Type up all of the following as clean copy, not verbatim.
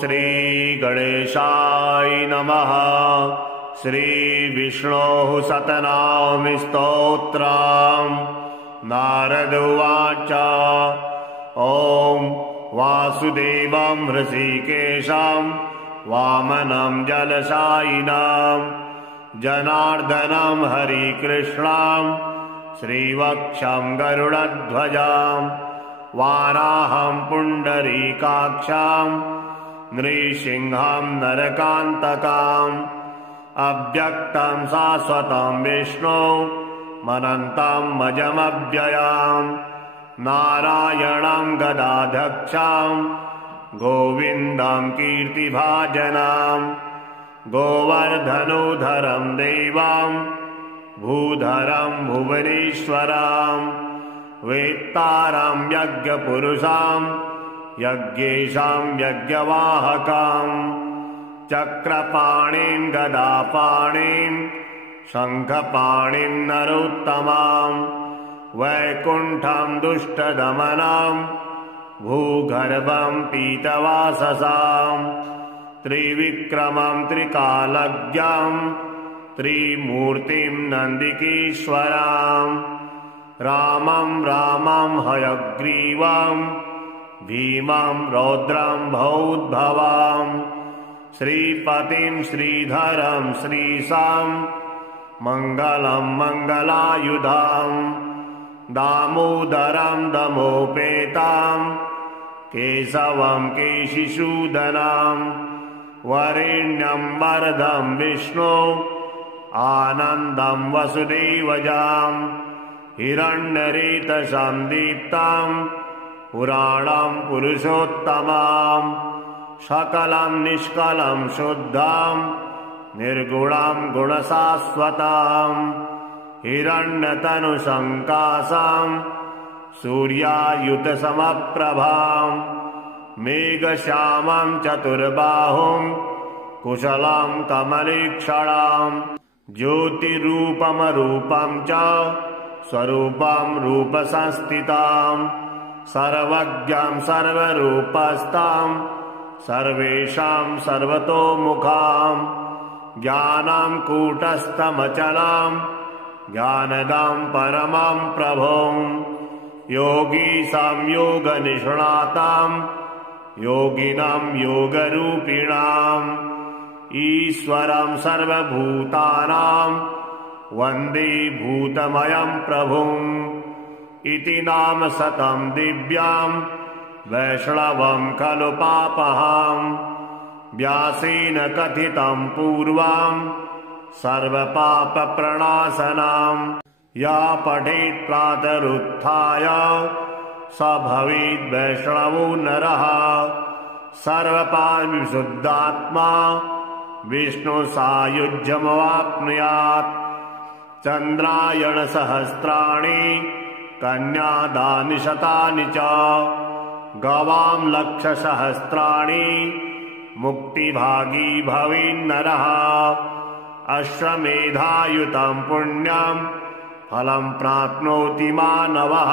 श्री गणेशाय नमः। श्री विष्णोः सतनाम स्तोत्रम्। नारद उवाच ॐ वासुदेवं हृषीकेशं वामनं जलशायिनं जनार्दनं हरिकृष्णं श्रीवक्षं गरुडध्वजं वाराहं पुण्डरीकाक्षं नृसिंहं नरकान्तकम् अव्यक्तं शाश्वतं विष्णुमनन्तं मजमव्ययम् नारायणं गदाध्यक्षं गोविन्दं कीर्तिभाजनं गोवर्धनोधरं देवं भूधरं भुवनेश्वरं वेत्तारं यज्ञपुरुषं यज्ञेशं यज्ञवाहकं चक्रपाणिं गदापाणिं शङ्खपाणिं नरोत्तमं वैकुण्ठं दुष्टदमनं भूगर्भं पीतवाससां त्रिविक्रमं त्रिकालज्ञं त्रिमूर्तिं नन्दिकेश्वरं रामं हयग्रीवं भीमं रौद्रं भौद्भवं श्रीपतिं श्रीधरं श्रीशां मङ्गलं मङ्गलायुधं दामोदरं दमोपेतं केशवं केशिसूदनं वरेण्यं वरदं विष्णु आनन्दं वसुदेवजां हिरण्यरेतसं दीप्तं पुराणं पुरुषोत्तमं सकलं निष्कलं शुद्धं निर्गुणं गुणशाश्वतं हिरण्यतनुसङ्काशं सूर्यायुतसमप्रभां मेघश्यामं चतुर्बाहुं कुशलं कमलीक्षणं ज्योतिरूपमरूपं च स्वरूपं रूपसंस्थितं सर्वज्ञं सर्वरूपस्थं सर्वेषां सर्वतोमुखं ज्ञानं कूटस्थमचलं ज्ञानदं परमं प्रभुं योगी संयोगनिष्णातं योगिनं योगरूपिणाम् ईश्वरं सर्वभूतानां वन्दे भूतमयं प्रभुम् इति नाम शतं दिव्यं वैष्णवं खलु पापहं व्यासेन कथितं पूर्वं सर्वपापप्रणाशनं या पठेत् प्रातरुत्थाय स भवेद् वैष्णवो नरः सर्वपापविशुद्धात्मा विष्णुसायुज्यमवाप्नुयात् चन्द्रायणसहस्राणि कन्यादानि शतानि च गवां लक्षसहस्राणि मुक्तिभागी भवेन्नरः अश्वमेधायुतं पुण्यं फलं प्राप्नोति मानवः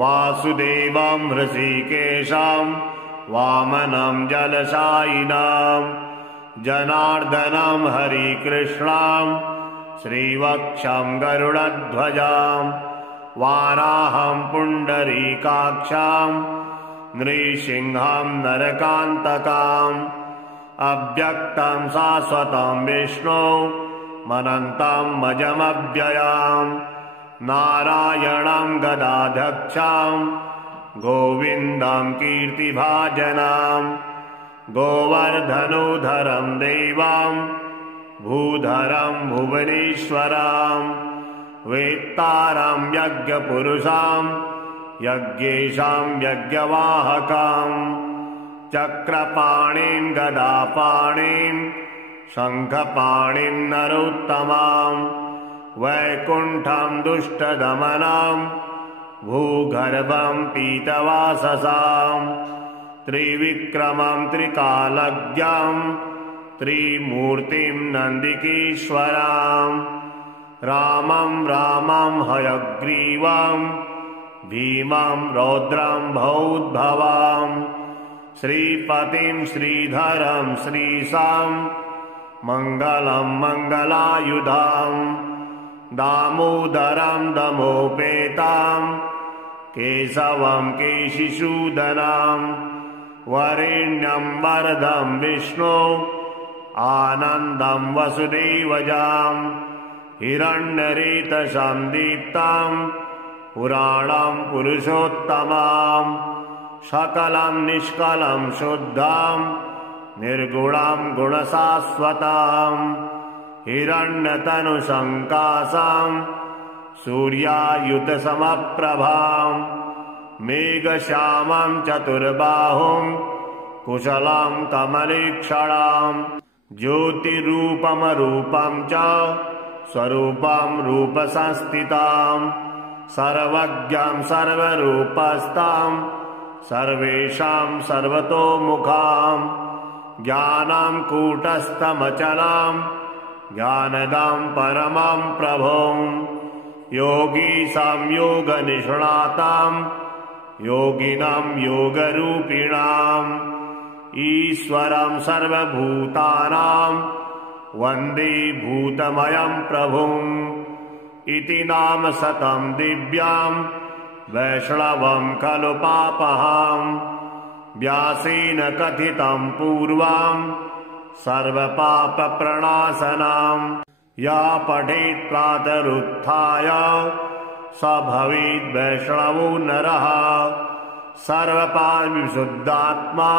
वासुदेवं हृषीकेशं वामनं जलशायिनं जनार्दनं हरिकृष्णं श्रीवक्षं गरुडध्वजं वाराहं पुण्डरीकाक्षं नृसिंहं नरकान्तकम् अव्यक्तं शाश्वतं विष्णुमनन्तं मजमव्ययम् नारायणं गदाध्यक्षं गोविन्दं कीर्तिभाजनं गोवर्धनोधरं देवं भूधरं भुवनेश्वरं वेत्तारं यज्ञपुरुषं यज्ञेशं यज्ञवाहकं चक्रपाणिं गदापाणिं शङ्खपाणिं नरोत्तमं वैकुण्ठं दुष्टदमनं भूगर्भं पीतवाससां त्रिविक्रमं त्रिकालज्ञं त्रिमूर्तिं नन्दिकेश्वरं रामं हयग्रीवं भीमं रौद्रं भौद्भवं श्रीपतिं श्रीधरं श्रीशां मङ्गलं मङ्गलायुधां दामोदरं दमोपेतां केशवं केशिसूदनां वरेण्यं वरदं विष्णु आनन्दं वसुदेवजां हिरण्यरेतसां दीप्तां पुराणं पुरुषोत्तमां सकलं निष्कलं शुद्धां निर्गुणां गुणशाश्वतां हिरण्यतनुसङ्कासां सूर्यायुतसमप्रभां मेघश्यामां चतुर्बाहुं कुशलां कमलेक्षणां ज्योतिरूपमरूपं च स्वरूपं रूपसंस्थितां सर्वज्ञां सर्वरूपस्थां सर्वेषां सर्वतोमुखां ज्ञानां कूटस्थमचलां ज्ञानदां परमां प्रभुं योगीशां योगनिष्णातां योगिनां योगरूपिणाम् ईश्वरं सर्वभूतानां वन्दे भूतमयं प्रभुम् इति नाम शतं दिव्यां वैष्णवं खलु पापहां व्यासेन कथितं पूर्वं सर्वपापप्रणाशनां या पठेत् प्रातरुत्थाय स भवेद् वैष्णवो नरः सर्वपापविशुद्धात्मा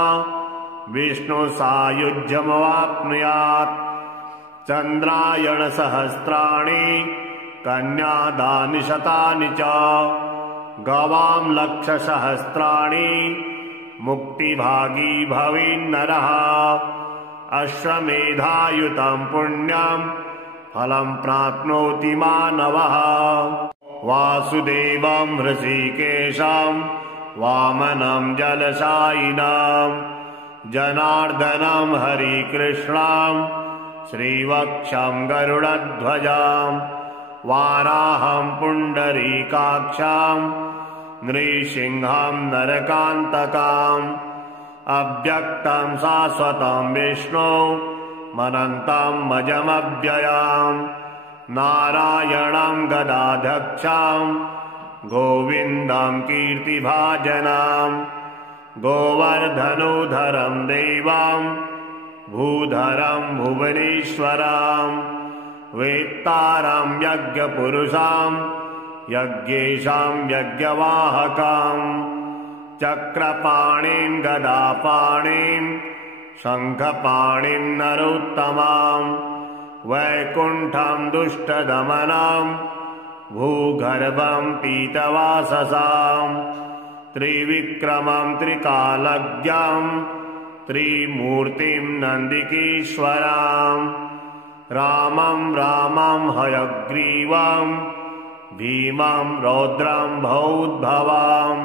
विष्णुसायुज्यमवाप्नुयात् चन्द्रायणसहस्राणि कन्यादानि शतानि च गवां लक्षसहस्राणि मुक्तिभागी भवेन्नरः अश्वमेधायुतं पुण्यं फलं प्राप्नोति मानवः वासुदेवं हृषीकेशं वामनं जलशायिनं जनार्दनं हरिकृष्णं श्रीवक्षं गरुडध्वजं वाराहं पुण्डरीकाक्षं नृसिंहं नरकान्तकम् अव्यक्तं शाश्वतं विष्णु मनन्तं मजमव्ययं नारायणं गदाध्यक्षं गोविन्दं कीर्तिभाजनं गोवर्धनोधरं देवं भूधरं भुवनेश्वरं वेत्तारं यज्ञपुरुषं यज्ञेशां यज्ञवाहकं चक्रपाणिं गदापाणिं शङ्खपाणिं नरोत्तमां वैकुण्ठं दुष्टदमनं भूगर्भं पीतवाससां त्रिविक्रमं त्रिकालज्ञं त्रिमूर्तिं नन्दिकेश्वरं रामं रामं हयग्रीवं भीमं रौद्रं भौद्भवं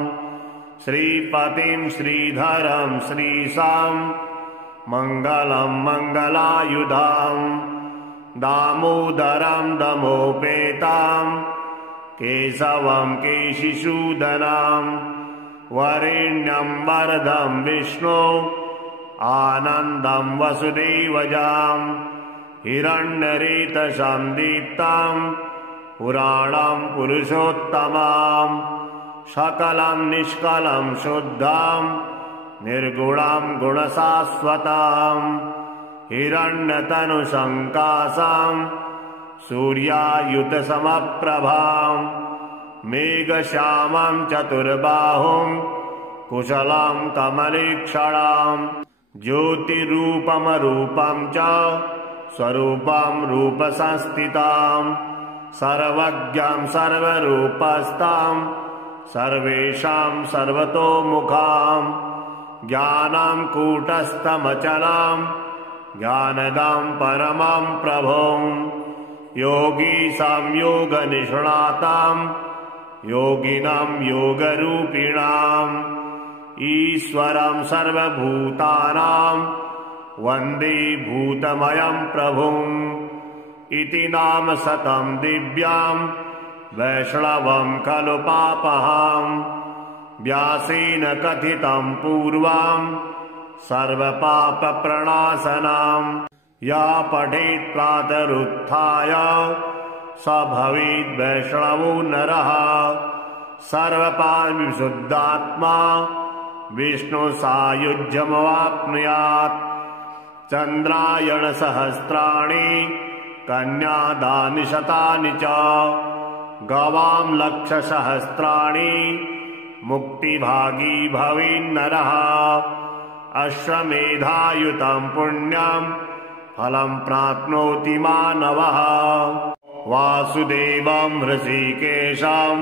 श्रीपतिं श्रीधरं श्रीशां मङ्गलं मङ्गलायुधां दामोदरं दमोपेतां केशवं केशिसूदनां वरेण्यं वरदं विष्णु आनन्दं वसुदेवजां हिरण्यरेतसां दीप्तां पुराणं पुरुषोत्तमां सकलं निष्कलं शुद्धां निर्गुणां गुणशाश्वतां हिरण्यतनुसङ्कासां सूर्यायुतसमप्रभां मेघश्यामं चतुर्बाहुं कुशलं कमलेक्षणां ज्योतिरूपमरूपं च स्वरूपं रूपसंस्थितां सर्वज्ञां सर्वरूपस्थां सर्वेषां सर्वतोमुखां ज्ञानां कूटस्थमचलां ज्ञानदां परमं प्रभुं योगीशां योगनिष्णातां योगिनां योगरूपिणाम् ईश्वरं सर्वभूतानां वन्दे भूतमयं प्रभुम् इति नाम शतं दिव्यां वैष्णवं खलु पापहां व्यासेन कथितं पूर्वं सर्वपापप्रणाशनम् या पठेत् प्रातरुत्थाय स भवेद् वैष्णवो नरः सर्वपापविशुद्धात्मा विष्णुसायुज्यमवाप्नुयात् चन्द्रायणसहस्राणि कन्यादानि शतानि च गवां लक्षसहस्राणि मुक्तिभागी भवेन्नरः अश्वमेधायुतं पुण्यं फलं प्राप्नोति मानवः वासुदेवं हृषीकेशं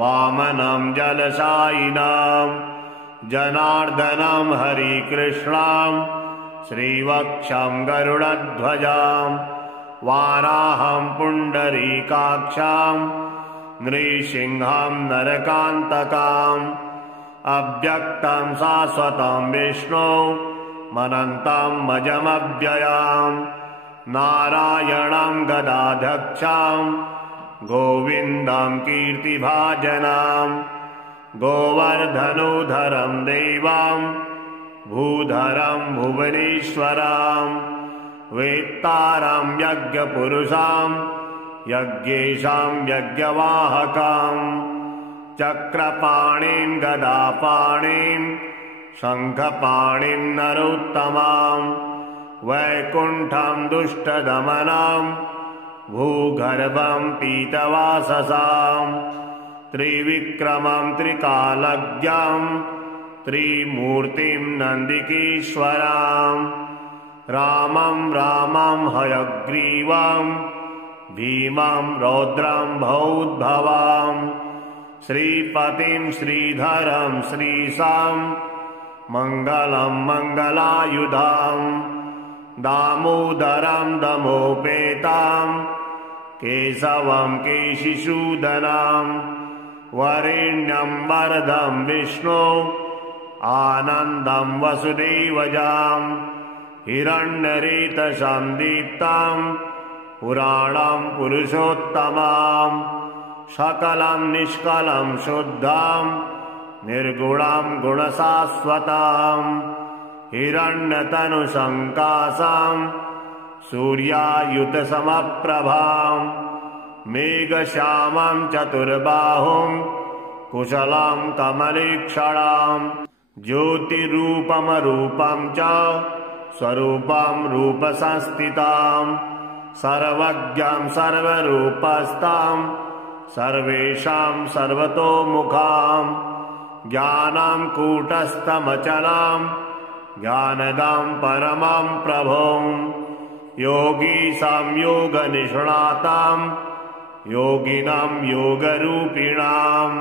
वामनं जलशायिनं जनार्दनं हरिकृष्णं श्रीवक्षं गरुडध्वजं वाराहं पुण्डरीकाक्षं नृसिंहं नरकान्तकम् अव्यक्तं शाश्वतं विष्णु मनन्तं मजमव्ययं नारायणं गदाध्यक्षं गोविन्दं कीर्तिभाजनं गोवर्धनोधरं देवं भूधरं भुवनेश्वरं वेत्तारं यज्ञपुरुषं यज्ञेशं यज्ञवाहकम् चक्रपाणिं गदापाणिं शङ्खपाणिं नरोत्तमं वैकुण्ठं दुष्टदमनं भूगर्भं पीतवाससां त्रिविक्रमं त्रिकालज्ञं त्रिमूर्तिं नन्दिकेश्वरं रामं रामं हयग्रीवं भीमं रौद्रं भौद्भवं श्रीपतिं श्रीधरं श्रीशां मङ्गलं मङ्गलायुधं दामोदरं दमोपेतं केशवं केशिसूदनं वरेण्यं वरदं विष्णु आनन्दं वसुदेवजां हिरण्यरेतसं दीप्तं पुराणं पुरुषोत्तमं सकलं निष्कलं शुद्धं निर्गुणं गुणशाश्वतं हिरण्यतनुसङ्काशं सूर्यायुतसमप्रभां मेघश्यामं चतुर्बाहुं कुशलं कमलेक्षणं ज्योतिरूपमरूपं च स्वरूपं रूपसंस्थितं सर्वज्ञं सर्वरूपस्थं सर्वेषां सर्वतोमुखं ज्ञानं कूटस्थमचलं ज्ञानदं परमं प्रभुं योगी संयोगनिष्णातं योगिनं योगरूपिणाम्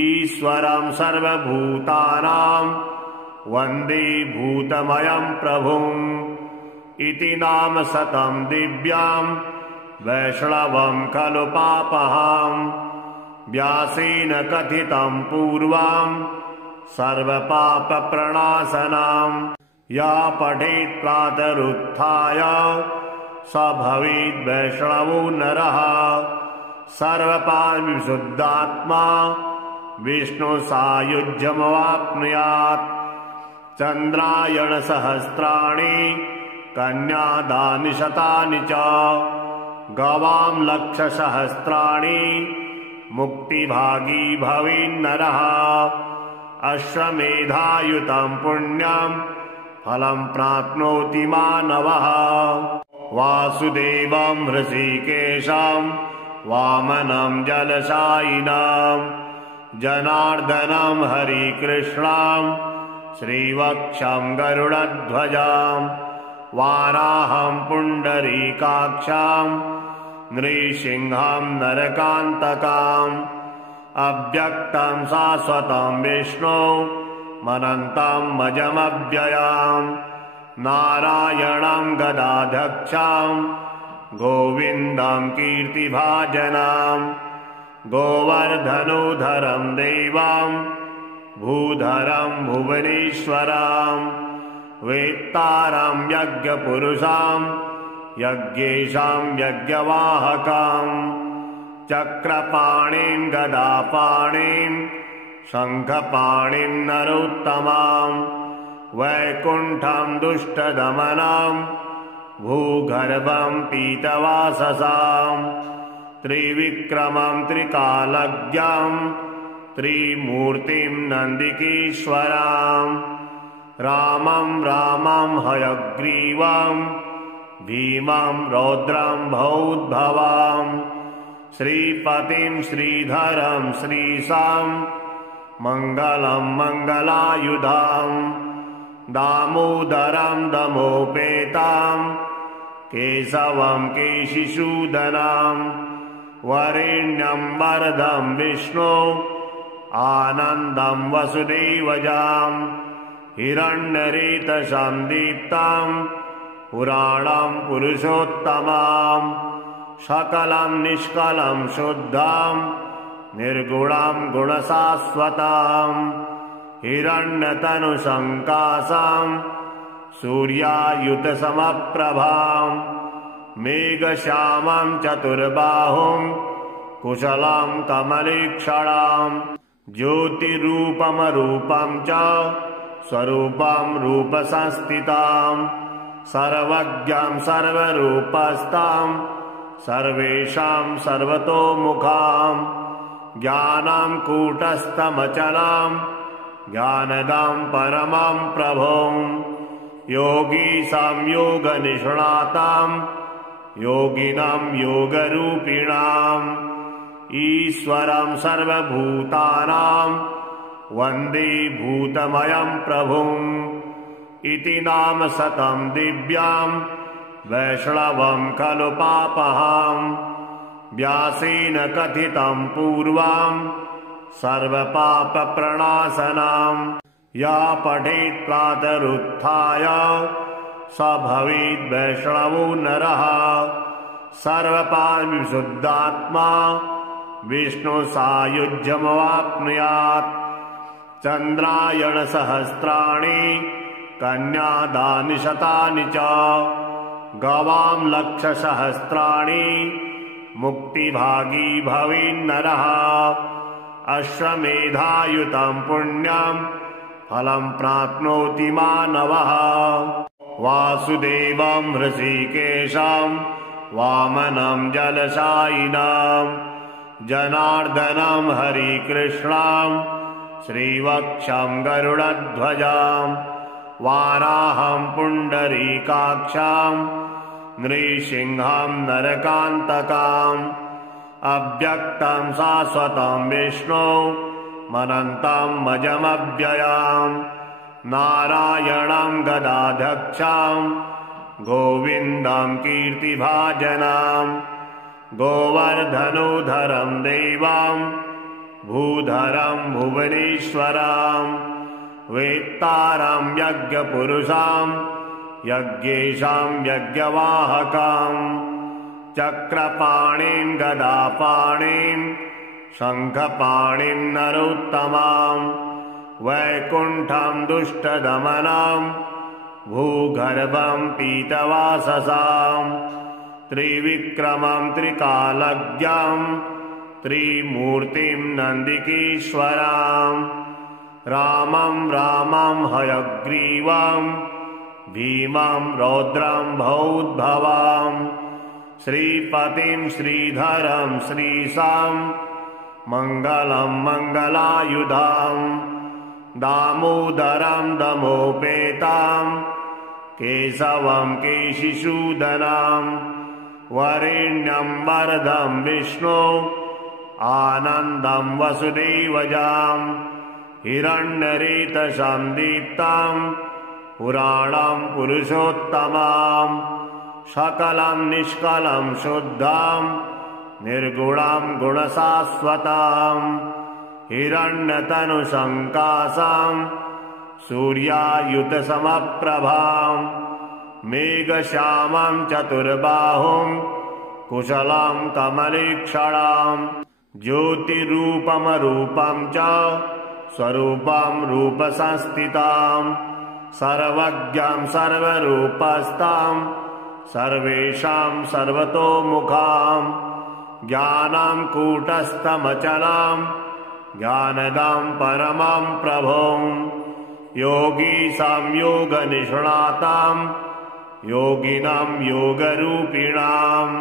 ईश्वरं सर्वभूतानां वन्दे भूतमयं प्रभुम् इति नाम शतं दिव्यं वैष्णवं खलु पापहं व्यासेन कथितं पूर्वं सर्वपापप्रणाशनं या पठेत् प्रातरुत्थाय स भवेद् वैष्णवो नरः सर्वपापविशुद्धात्मा विष्णुसायुज्यमवाप्नुयात् चन्द्रायणसहस्राणि कन्यादानि शतानि च गवां लक्षसहस्राणि मुक्तिभागी भवेन्नरः अश्वमेधायुतं पुण्यं फलं प्राप्नोति मानवः वासुदेवं हृषीकेशं वामनं जलशायिनं जनार्दनं हरिकृष्णं श्रीवक्षं गरुडध्वजं वाराहं पुण्डरीकाक्षं नृसिंहं नरकान्तकम् अव्यक्तं शाश्वतं विष्णु मनन्तं मजमव्ययं नारायणं गदाध्यक्षं गोविन्दं कीर्तिभाजनं गोवर्धनोधरं देवं भूधरं भुवनेश्वरं वेत्तारं यज्ञपुरुषं यज्ञेशं यज्ञवाहकम् चक्रपाणिं गदापाणिं शङ्खपाणिं नरोत्तमं वैकुण्ठं दुष्टदमनं भूगर्भं पीतवाससां त्रिविक्रमं त्रिकालज्ञं त्रिमूर्तिं नन्दिकेश्वरां रामं रामं हयग्रीवं भीमं रौद्रं भौद्भवां श्रीपतिं श्रीधरं श्रीशां मङ्गलं मङ्गलायुधां दामोदरं दमोपेतां केशवं केशिसूदनां वरेण्यं वरदं विष्णु आनन्दं वसुदेवजां हिरण्यरेतसां दीप्तां पुराणं पुरुषोत्तमां सकलं निष्कलं शुद्धां निर्गुणां गुणशाश्वतां हिरण्यतनुसङ्कासां सूर्यायुतसमप्रभां मेघश्यामां चतुर्बाहुं कुशलां कमलेक्षणां ज्योतिरूपमरूपं च स्वरूपं रूपसंस्थितां सर्वज्ञां सर्वरूपस्थां सर्वेषां सर्वतोमुखां ज्ञानां कूटस्थमचलां ज्ञानदां परमां प्रभुं योगीशां योगनिष्णातां योगिनां योगरूपिणाम् ईश्वरं सर्वभूतानां वन्दे भूतमयं प्रभुम् इति नाम शतं दिव्यां वैष्णवं खलु पापहां व्यासेन कथितं पूर्वं सर्वपापप्रणाशनां या पठेत् प्रातरुत्थाय स भवेद् वैष्णवो नरः सर्वपापविशुद्धात्मा विष्णुसायुज्यमवाप्नुयात् चन्द्रायणसहस्राणि कन्यादानि शतानि च गवां लक्षसहस्राणि मुक्तिभागी भवेन्नरः अश्वमेधायुतं पुण्यं फलं प्राप्नोति मानवः वासुदेवं हृषीकेशं वामनं जलशायिनं जनार्दनं हरिकृष्णं श्रीवक्षं गरुडध्वजं वाराहं पुण्डरीकाक्षं नृसिंहं नरकान्तकम् अव्यक्तं शाश्वतं विष्णु मनन्तं मजमव्ययं नारायणं गदाध्यक्षं गोविन्दं कीर्तिभाजनं गोवर्धनोधरं देवं भूधरं भुवनेश्वरं वेत्तारं यज्ञपुरुषं यज्ञेशां यज्ञवाहकं चक्रपाणिं गदापाणिं शङ्खपाणिं नरोत्तमां वैकुण्ठं दुष्टदमनं भूगर्भं पीतवाससां त्रिविक्रमं त्रिकालज्ञं त्रिमूर्तिं नन्दिकेश्वरां रामं रामं हयग्रीवं भीमं रौद्रं भौद्भवां श्रीपतिं श्रीधरं श्रीशां मङ्गलं मङ्गलायुधां दामोदरं दमोपेतां केशवं केशिसूदनां वरेण्यं वरदं विष्णु आनन्दं वसुदेवजां हिरण्यरेतसां दीप्तां पुराणं पुरुषोत्तमां सकलं निष्कलं शुद्धां निर्गुणां गुणशाश्वतां हिरण्यतनुसङ्कासां सूर्यायुतसमप्रभां मेघश्यामं चतुर्बाहुं कुशलं कमलेक्षणां ज्योतिरूपमरूपं च स्वरूपं रूपसंस्थितां सर्वज्ञं सर्वरूपस्थां सर्वेषां सर्वतोमुखां ज्ञानां कूटस्थमचलां ज्ञानदां परमं प्रभुं योगीशां योगनिष्णातां योगिनां योगरूपिणाम्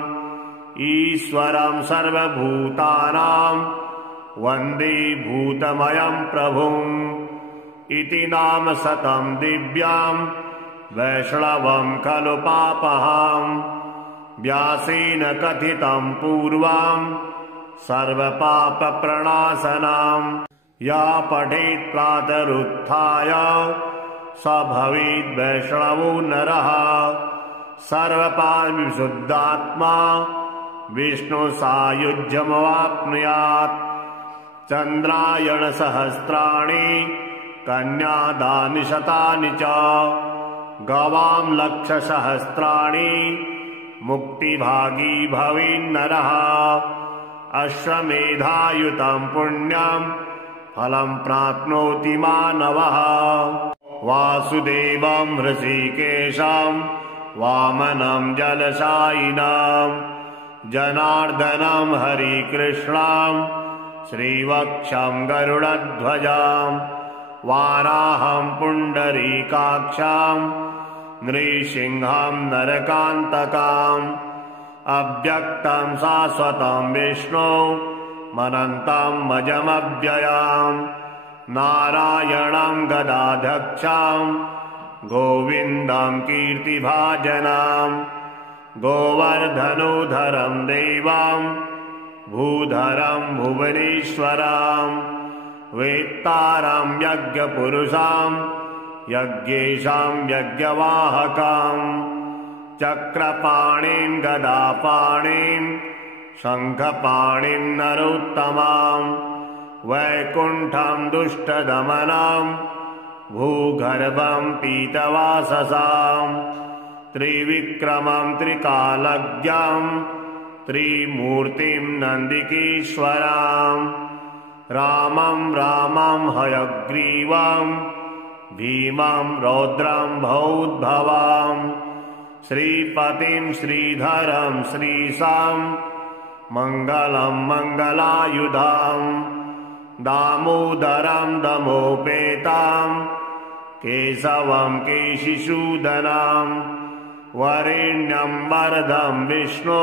ईश्वरं सर्वभूतानां वन्दे भूतमयं प्रभुम् इति नाम शतं दिव्यां वैष्णवं खलु पापहां व्यासेन कथितं पूर्वां सर्वपापप्रणाशनां या पठेत् प्रातरुत्थाय स भवेद् वैष्णवो नरः सर्वपापविशुद्धात्मा विष्णुसायुज्यमवाप्नुयात् चन्द्रायणसहस्राणि कन्यादानि शतानि च गवां लक्षसहस्राणि मुक्तिभागी भवेन्नरः अश्वमेधायुतं पुण्यं फलं प्राप्नोति मानवः वासुदेवं हृषीकेशं वामनं जलशायिनं जनार्दनं हरिकृष्णं श्रीवक्षं गरुडध्वजं वाराहं पुण्डरीकाक्षं नृसिंहं नरकान्तकम् अव्यक्तं शाश्वतं विष्णु मनन्तं मजमव्ययम् नारायणं गदाध्यक्षं गोविन्दं कीर्तिभाजनं गोवर्धनोधरं देवं भूधरं भुवनेश्वरं वेत्तारं यज्ञपुरुषं यज्ञेशां यज्ञवाहकं चक्रपाणिं गदापाणिं शङ्खपाणिं नरोत्तमां वैकुण्ठं दुष्टदमनं भूगर्भं पीतवाससां त्रिविक्रमं त्रिकालज्ञं त्रिमूर्तिं नन्दिकेश्वरं रामं हयग्रीवं भीमं रौद्रं भौद्भवं श्रीपतिं श्रीधरं श्रीशां मङ्गलं मङ्गलायुधं दामोदरं दमोपेतं केशवं केशिसूदनं वरेण्यं वरदं विष्णु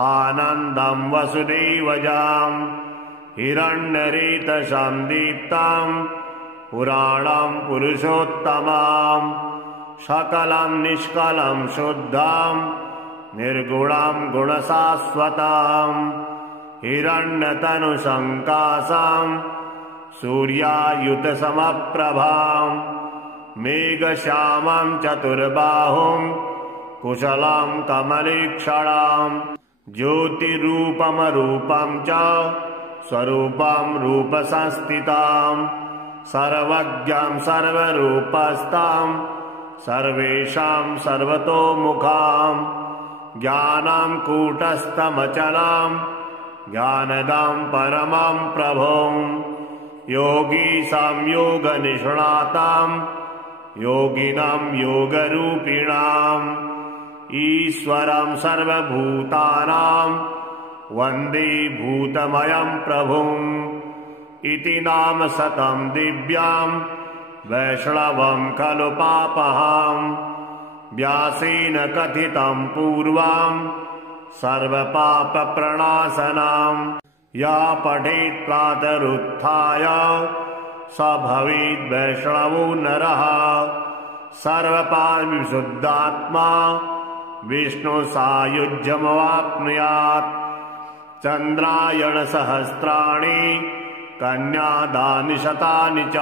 आनन्दं वसुदेवजां हिरण्यरेतसं दीप्तं पुराणं पुरुषोत्तमं सकलं निष्कलं शुद्धं निर्गुणं गुणशाश्वतं हिरण्यतनुसङ्काशं सूर्यायुतसमप्रभां मेघश्यामं चतुर्बाहुं कुशलं कमलेक्षणं ज्योतिरूपमरूपं च स्वरूपं रूपसंस्थितां सर्वज्ञं सर्वरूपस्थं सर्वेषां सर्वतोमुखां ज्ञानं कूटस्थमचलं ज्ञानदं परमं प्रभुं योगीशां योगनिष्णातां योगिनां योगरूपिणाम् ईश्वरं सर्वभूतानां वन्दे भूतमयं प्रभुम् इति नाम शतं दिव्यां वैष्णवं खलु पापहां व्यासेन कथितं पूर्वां सर्वपापप्रणाशनां या पठेत् प्रातरुत्थाय स भवेद् वैष्णवो नरः सर्वपापविशुद्धात्मा विष्णुसायुज्यमवाप्नुयात् चन्द्रायणसहस्राणि कन्यादानि शतानि च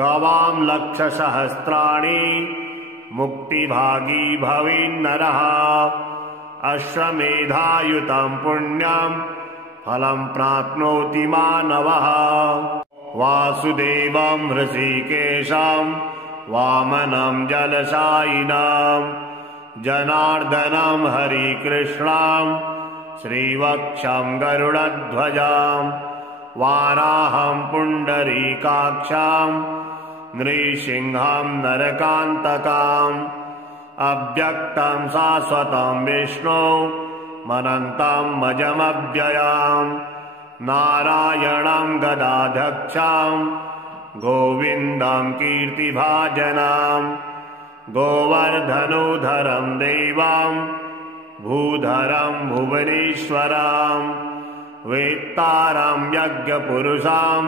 गवां लक्षसहस्राणि मुक्तिभागी भवेन्नरः अश्वमेधायुतं पुण्यं फलं प्राप्नोति मानवः वासुदेवं हृषीकेशं वामनं जलशायिनं जनार्दनं हरिकृष्णं श्रीवक्षं गरुडध्वजं वाराहं पुण्डरीकाक्षं नृसिंहं नरकान्तकम् अव्यक्तं शाश्वतं विष्णु मनन्तं मजमव्ययम् नारायणं गदाध्यक्षं गोविन्दं कीर्तिभाजनां गोवर्धनोधरं देवां भूधरं भुवनेश्वरां वेत्तारं यज्ञपुरुषां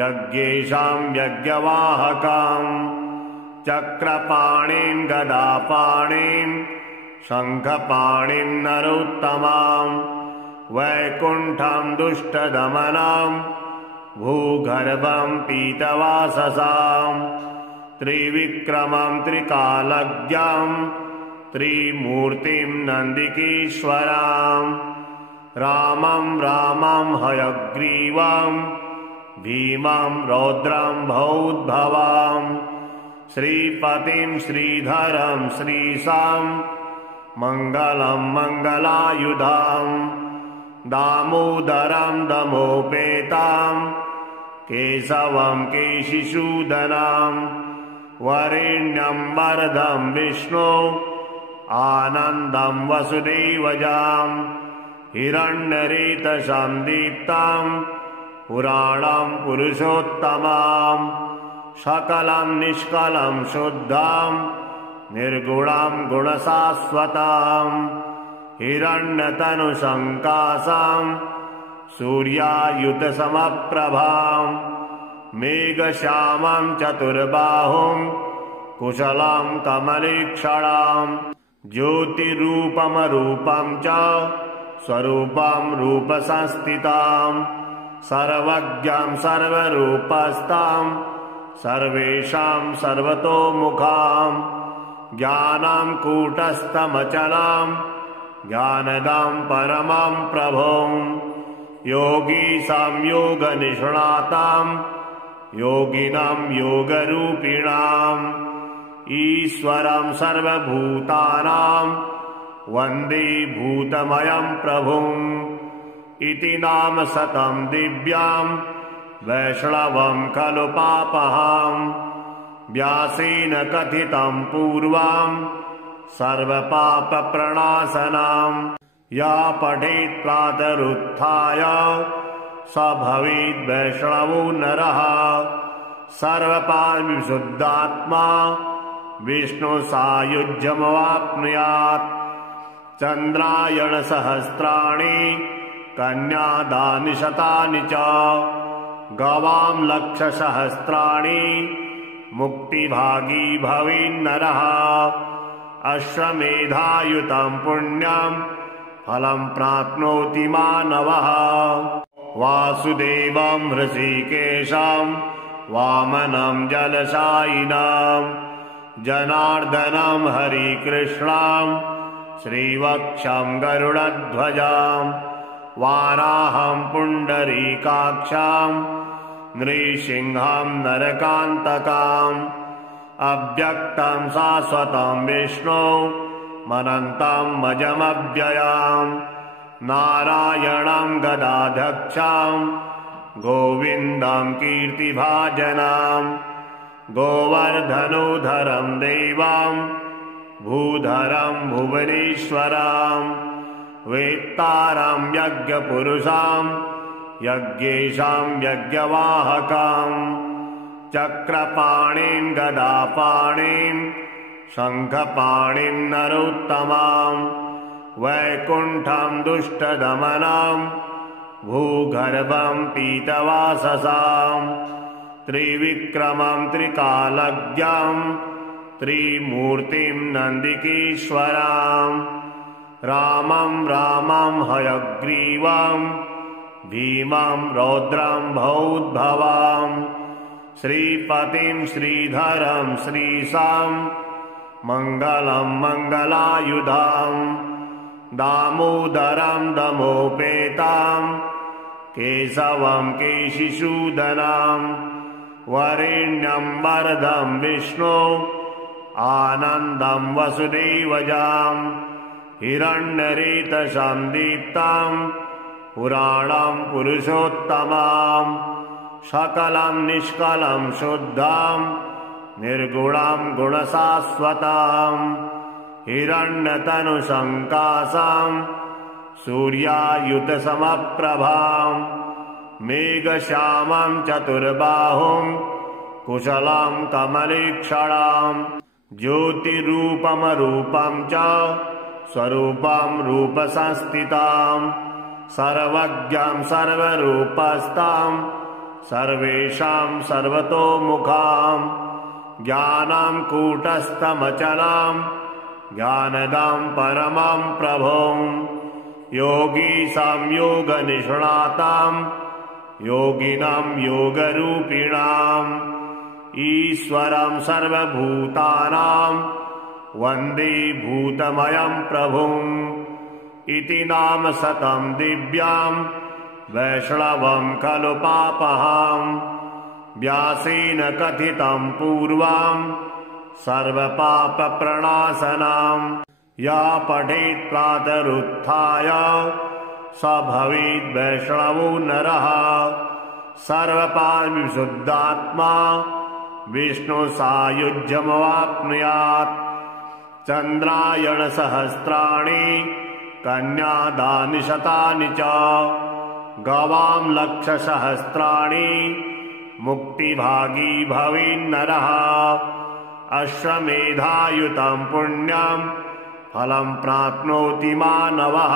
यज्ञेशां यज्ञवाहकां चक्रपाणिं गदापाणिं शङ्खपाणिं नरोत्तमां वैकुण्ठं दुष्टदमनां भूगर्भं पीतवाससां त्रिविक्रमं त्रिकालज्ञां त्रिमूर्तिं नन्दिकेश्वरां रामं रामं हयग्रीवं भीमं रौद्रं भौद्भवां श्रीपतिं श्रीधरं श्रीशां मङ्गलं मङ्गलायुधां दामोदरं दमोपेतां केशवं केशिसूदनां वरेण्यं वरदं विष्णो आनन्दं वसुदेवजां हिरण्यरेतसां दीप्तां पुराणं पुरुषोत्तमां सकलं निष्कलं शुद्धां निर्गुणां गुणशाश्वतां हिरण्यतनुसङ्कासां सूर्यायुतसमप्रभां मेघश्यामं चतुर्बाहुं कुशलं कमलेक्षणां ज्योतिरूपमरूपं च स्वरूपं रूपसंस्थितां सर्वज्ञां सर्वरूपस्थां सर्वेषां सर्वतोमुखां ज्ञानं कूटस्थमचलां ज्ञानदां परमं प्रभुं योगीशां योगनिष्णातां योगिनां योगरूपिणाम् ईश्वरं सर्वभूतानां वन्दे भूतमयं प्रभुम् इति नाम शतं दिव्यां वैष्णवं खलु पापहां व्यासेन कथितं पूर्वां सर्वपापप्रणाशनां या पठेत् प्रातरुत्थाय स भवेद् वैष्णवो नरः सर्वपापविशुद्धात्मा विष्णुसायुज्यमवाप्नुयात् चन्द्रायणसहस्राणि कन्यादानि शतानि च गवां लक्षसहस्राणि मुक्तिभागी भवेन्नरः अश्वमेधायुतं पुण्यं फलं प्राप्नोति मानवः वासुदेवं हृषीकेशं वामनं जलशायिनं जनार्दनं हरिकृष्णं श्रीवक्षं गरुडध्वजं वाराहं पुण्डरीकाक्षं नृसिंहं नरकान्तकम् अव्यक्तं शाश्वतं विष्णु मनन्तं मजमव्ययं नारायणं गदाध्यक्षं गोविन्दं कीर्तिभाजनं गोवर्धनोधरं देवां भूधरं भुवनेश्वरां वेत्तारं यज्ञपुरुषां यज्ञेशां यज्ञवाहकां चक्रपाणिं गदापाणिं शङ्खपाणिं नरोत्तमां वैकुण्ठं दुष्टदमनं भूगर्भं पीतवाससां त्रिविक्रमं त्रिकालज्ञं त्रिमूर्तिं नन्दिकेश्वरां रामं रामं हयग्रीवं भीमं रौद्रं भौद्भवां श्रीपतिं श्रीधरं श्रीशां मङ्गलं मङ्गलायुधां दामोदरं दमोपेतां केशवं केशिसूदनां वरेण्यं वरदं विष्णो आनन्दं वसुदेवजां हिरण्यरेतसां दीप्तां पुराणं पुरुषोत्तमां सकलं निष्कलं शुद्धां निर्गुणां गुणशाश्वतां हिरण्यतनुसङ्कासां सूर्यायुतसमप्रभां मेघश्यामं चतुर्बाहुं कुशलां कमलीक्षणां ज्योतिरूपमरूपं च स्वरूपं रूपसंस्थितां सर्वज्ञां सर्वरूपस्थां सर्वेषां सर्वतोमुखां ज्ञानां कूटस्थमचलां ज्ञानदां परमां प्रभुं योगी संयोगनिष्णातां योगिनां योगरूपिणाम् ईश्वरं सर्वभूतानां वन्दे भूतमयं प्रभुम् इति नाम शतं दिव्यां वैष्णवं खलु पापहां व्यासेन कथितं पूर्वां सर्वपापप्रणाशनां या पठेत् प्रातरुत्थाय स भवेद् वैष्णवो नरः सर्वपापविशुद्धात्मा विष्णुसायुज्यमवाप्नुयात् चन्द्रायणसहस्राणि कन्यादानि शतानि च गवां लक्षसहस्राणि मुक्तिभागी भवेन्नरः अश्वमेधायुतं पुण्यं फलं प्राप्नोति मानवः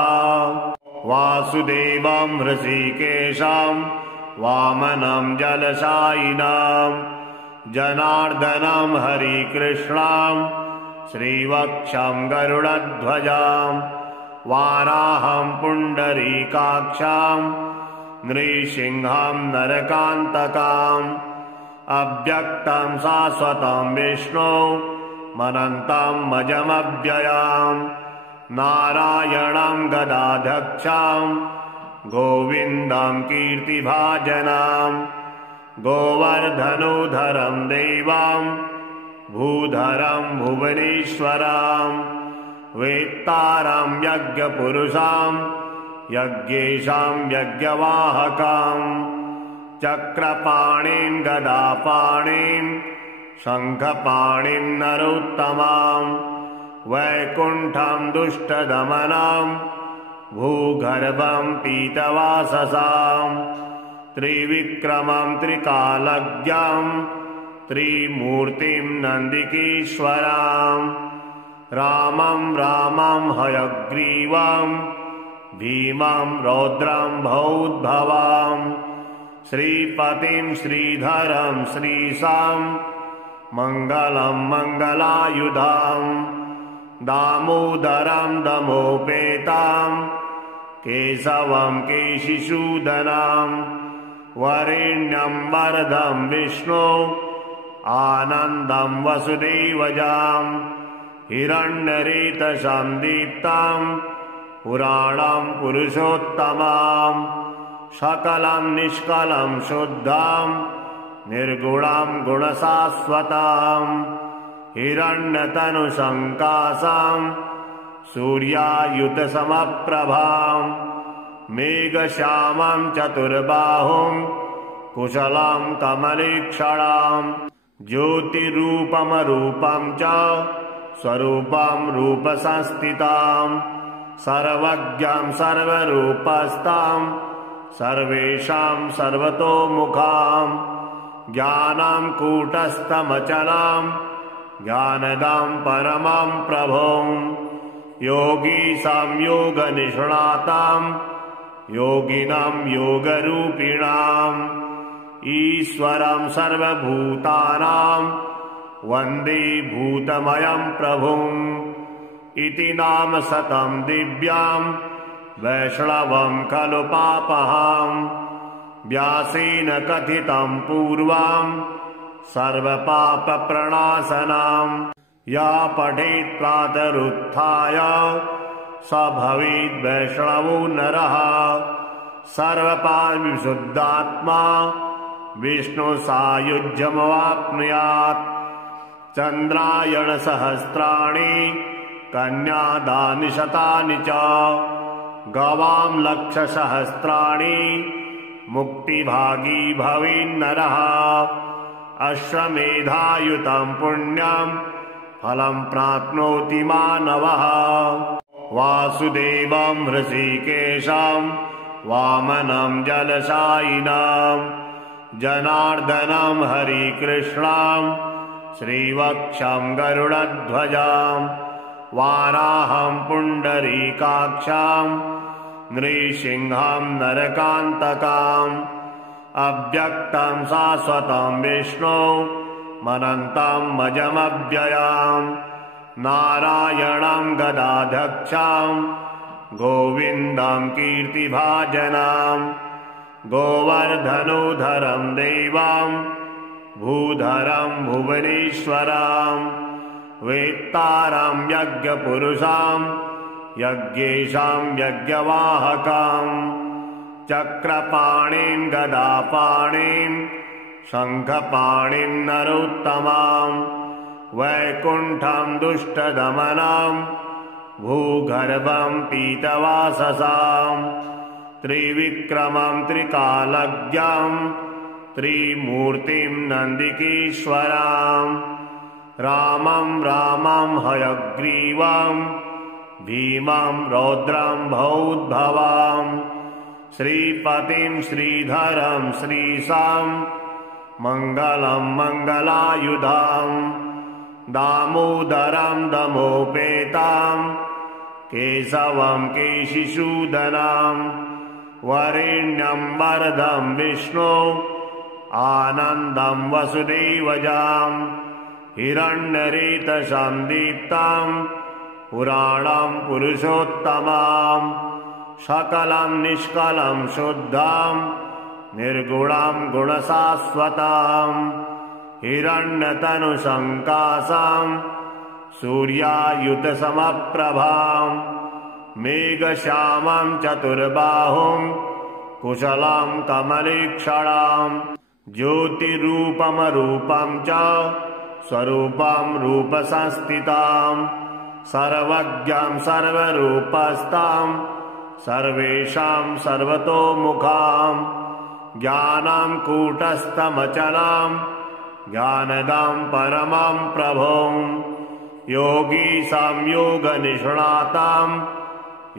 वासुदेवं हृषीकेशं वामनं जलशायिनं जनार्दनं हरिकृष्णं श्रीवक्षं गरुडध्वजं वाराहं पुण्डरीकाक्षं नृसिंहं नरकान्तकम् अव्यक्तं शाश्वतं विष्णु मनन्तं मजमव्ययम् नारायणं गदाध्यक्षं गोविन्दं कीर्तिभाजनं गोवर्धनोधरं देवं भूधरं भुवनेश्वरं वेत्तारं यज्ञपुरुषं यज्ञेशं यज्ञवाहकं चक्रपाणिं गदापाणिं शङ्खपाणिं नरोत्तमं वैकुण्ठं दुष्टदमनं भूगर्भं पीतवाससां त्रिविक्रमं त्रिकालज्ञं त्रिमूर्तिं नन्दिकेश्वरं रामं रामं हयग्रीवं भीमं रौद्रं भौद्भवं श्रीपतिं श्रीधरं श्रीशां मङ्गलं मङ्गलायुधं दामोदरं दमोपेतं केशवं केशिसूदनं वरेण्यं वरदं विष्णु आनन्दं वसुदेवजां हिरण्यरेतसं दीप्तं पुराणं पुरुषोत्तमं सकलं निष्कलं शुद्धं निर्गुणं गुणशाश्वतं हिरण्यतनुसङ्काशं सूर्यायुतसमप्रभां मेघश्यामं चतुर्बाहुं कुशलं कमलीक्षणां ज्योतिरूपमरूपं च स्वरूपं रूपसंस्थितां सर्वज्ञं सर्वरूपस्थां सर्वेषां सर्वतोमुखां ज्ञानां कूटस्थमचलां ज्ञानदां परमं प्रभुं योगी संयोगनिष्णातां योगिनां योगरूपिणाम् ईश्वरं सर्वभूतानां वन्दे भूतमयं प्रभुम् इति नाम शतं दिव्यां वैष्णवं खलु पापहां व्यासेन कथितं पूर्वां सर्वपापप्रणाशनां या पठेत् प्रातरुत्थाय स भवेद् वैष्णवो नरः सर्वपापविशुद्धात्मा विष्णुसायुज्यमवाप्नुयात् चन्द्रायणसहस्राणि कन्यादानि शतानि च गवां लक्षसहस्राणि मुक्तिभागी भवेन्नरः अश्वमेधायुतं पुण्यं फलं प्राप्नोति मानवः वासुदेवं हृषीकेशं वामनं जलशायिनं जनार्दनं हरिकृष्णं श्रीवक्षं गरुडध्वजं वाराहं पुण्डरीकाक्षं नृसिंहं नरकान्तकम् अव्यक्तं शाश्वतं विष्णु मनन्तं मजमव्ययं नारायणं गदाध्यक्षं गोविन्दं कीर्तिभाजनं गोवर्धनोधरं देवं भूधरं भुवनेश्वरं वेत्तारं यज्ञपुरुषं यज्ञेशं यज्ञवाहकं चक्रपाणिं गदापाणिं शङ्खपाणिं नरोत्तमं वैकुण्ठं दुष्टदमनं भूगर्भं पीतवाससां त्रिविक्रमं त्रिकालज्ञं त्रिमूर्तिं नन्दिकेश्वरं रामं रामं हयग्रीवं भीमं रौद्रं भौद्भवं श्रीपतिं श्रीधरं श्रीशां मङ्गलं मङ्गलायुधं दामोदरं दमोपेतं केशवं केशिसूदनं वरेण्यं वरदं विष्णु आनन्दं वसुदेवजां हिरण्यरेतसं दीप्तं पुराणं पुरुषोत्तमं सकलं निष्कलं शुद्धं निर्गुणं गुणशाश्वतं हिरण्यतनुसङ्काशं सूर्यायुतसमप्रभां मेघश्यामं चतुर्बाहुं कुशलं कमलीक्षणं ज्योतिरूपमरूपं च स्वरूपं रूपसंस्थितं सर्वज्ञं सर्वरूपस्थं सर्वेषां सर्वतोमुखं ज्ञानं कूटस्थमचलं ज्ञानदं परमं प्रभुं योगी संयोगनिष्णातं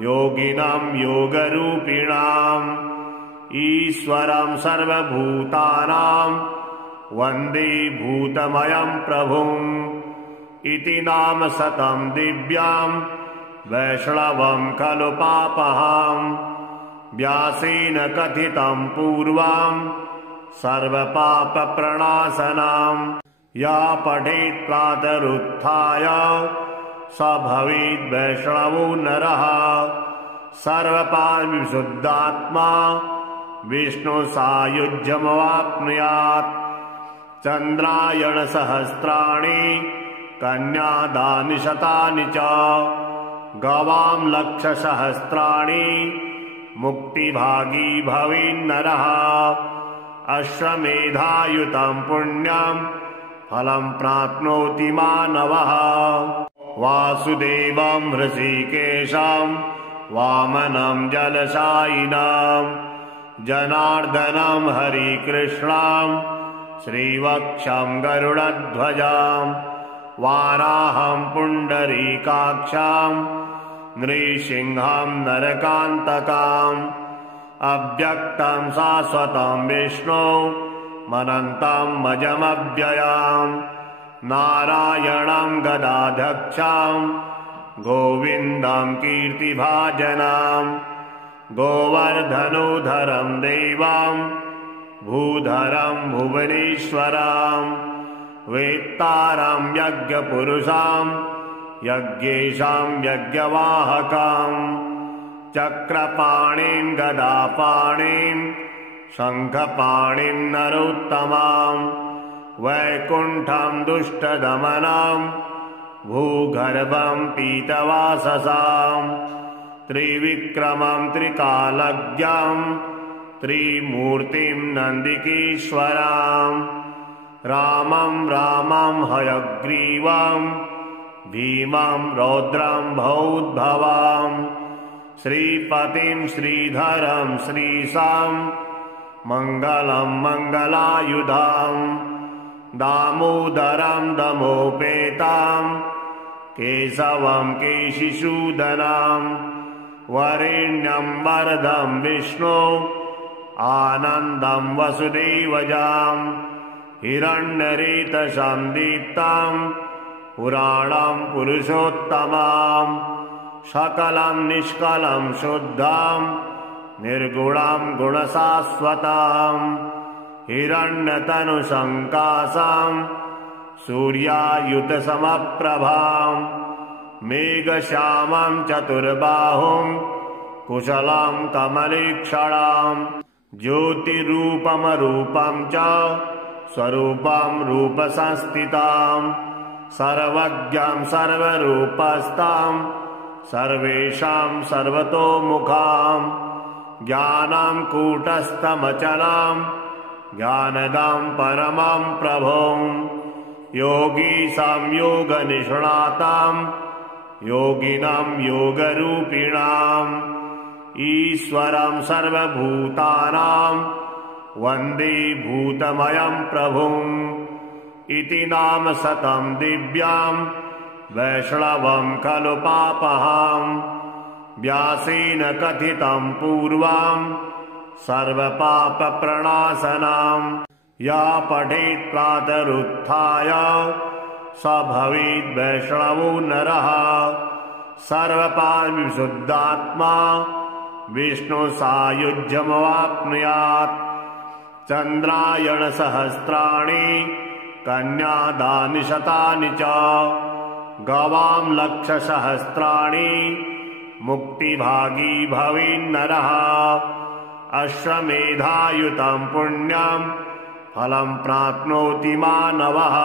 योगिनं योगरूपिणाम् ईश्वरं सर्वभूतानां वन्दे भूतमयं प्रभुम् इति नाम शतं दिव्यां वैष्णवं खलु पापहं व्यासेन कथितं पूर्वं सर्वपापप्रणाशनं या पठेत् प्रातरुत्थाय स भवेद् वैष्णवो नरः सर्वपापविशुद्धात्मा विष्णुसायुज्यमवाप्नुयात् चन्द्रायणसहस्राणि कन्यादानि शतानि च गवां लक्षसहस्राणि मुक्तिभागी भवेन्नरः अश्वमेधायुतं पुण्यं फलं प्राप्नोति मानवः वासुदेवं हृषीकेशं वामनं जलशायिनं जनार्दनं हरिकृष्णं श्रीवक्षं गरुडध्वजं वाराहं पुण्डरीकाक्षं नृसिंहं नरकान्तकम् अव्यक्तं शाश्वतं विष्णु मनन्तं मजमव्ययं नारायणं गदाध्यक्षं गोविन्दं कीर्तिभाजनं गोवर्धनोधरं देवं भूधरं भुवनेश्वरं वेत्तारं यज्ञपुरुषं यज्ञेशं यज्ञवाहकं चक्रपाणिं गदापाणिं शङ्खपाणिं नरोत्तमं वैकुण्ठं दुष्टदमनं भूगर्भं पीतवाससां त्रिविक्रमं त्रिकालज्ञं त्रिमूर्तिं नन्दिकेश्वरं रामं रामं हयग्रीवं भीमं रौद्रं भौद्भवं श्रीपतिं श्रीधरं श्रीशां मङ्गलं मङ्गलायुधं दामोदरं दमोपेतं केशवं केशिसूदनं वरेण्यं वरदं विष्णु आनन्दं वसुदेवजां हिरण्यरेतसां दीप्तां पुराणं पुरुषोत्तमां सकलं निष्कलं शुद्धां निर्गुणां गुणशाश्वतां हिरण्यतनुसङ्कासां सूर्यायुतसमप्रभां मेघश्यामां चतुर्बाहुं कुशलां कमलीक्षणां ज्योतिरूपमरूपं च स्वरूपं रूपसंस्थितां सर्वज्ञां सर्वरूपस्थां सर्वेषां सर्वतोमुखां ज्ञानां कूटस्थमचलां ज्ञानदां परमां प्रभुं योगीशां योगनिष्णातां योगिनां योगरूपिणाम् ईश्वरं सर्वभूतानां वन्दे भूतमयं प्रभुम् इति नाम शतं दिव्यां वैष्णवं खलु पापहां व्यासेन कथितं पूर्वं सर्वपापप्रणाशनां या पठेत् प्रातरुत्थाय स भवेद् वैष्णवो नरः सर्वपापविशुद्धात्मा विष्णुसायुज्यमवाप्नुयात् चन्द्रायणसहस्राणि कन्यादानि शतानि च गवां लक्षसहस्राणि मुक्तिभागी भवेन्नरः अश्वमेधायुतं पुण्यं फलं प्राप्नोति मानवः।